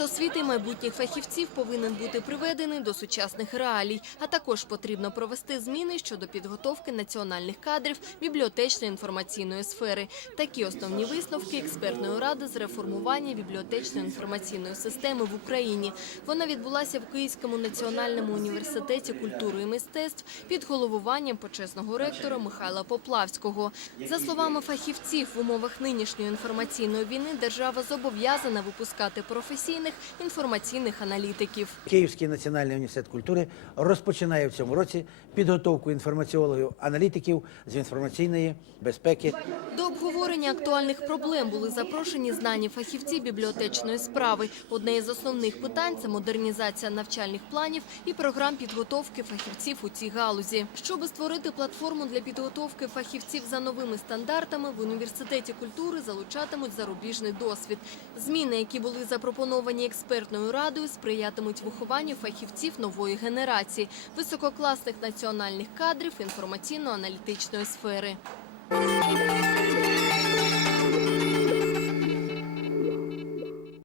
освіти майбутніх фахівців повинен бути приведений до сучасних реалій, а також потрібно провести зміни щодо підготовки національних кадрів бібліотечної інформаційної сфери. Такі основні висновки експертної ради з реформування бібліотечної інформаційної системи в Україні. Вона відбулася в Київському національному університеті культури і мистецтв під головуванням почесного ректора Михайла Поплавського. За словами фахівців, в умовах нинішньої інформаційної війни держава зобов'язана випускати професійних інформаційних аналітиків. Київський національний університет культури розпочинає в цьому році підготовку інформаціологів аналітиків з інформаційної безпеки. До обговорення актуальних проблем були запрошені знані фахівці бібліотечної справи. Одне із основних питань це модернізація навчальних планів і програм підготовки фахівців у цій галузі. Щоб створити платформу для підготовки фахівців за новими стандартами, в університеті культури залучатимуть зарубіжний досвід. Зміни, які були запропоновані експертною радою, сприятимуть вихованню фахівців нової генерації, висококласних національних кадрів інформаційно-аналітичної сфери.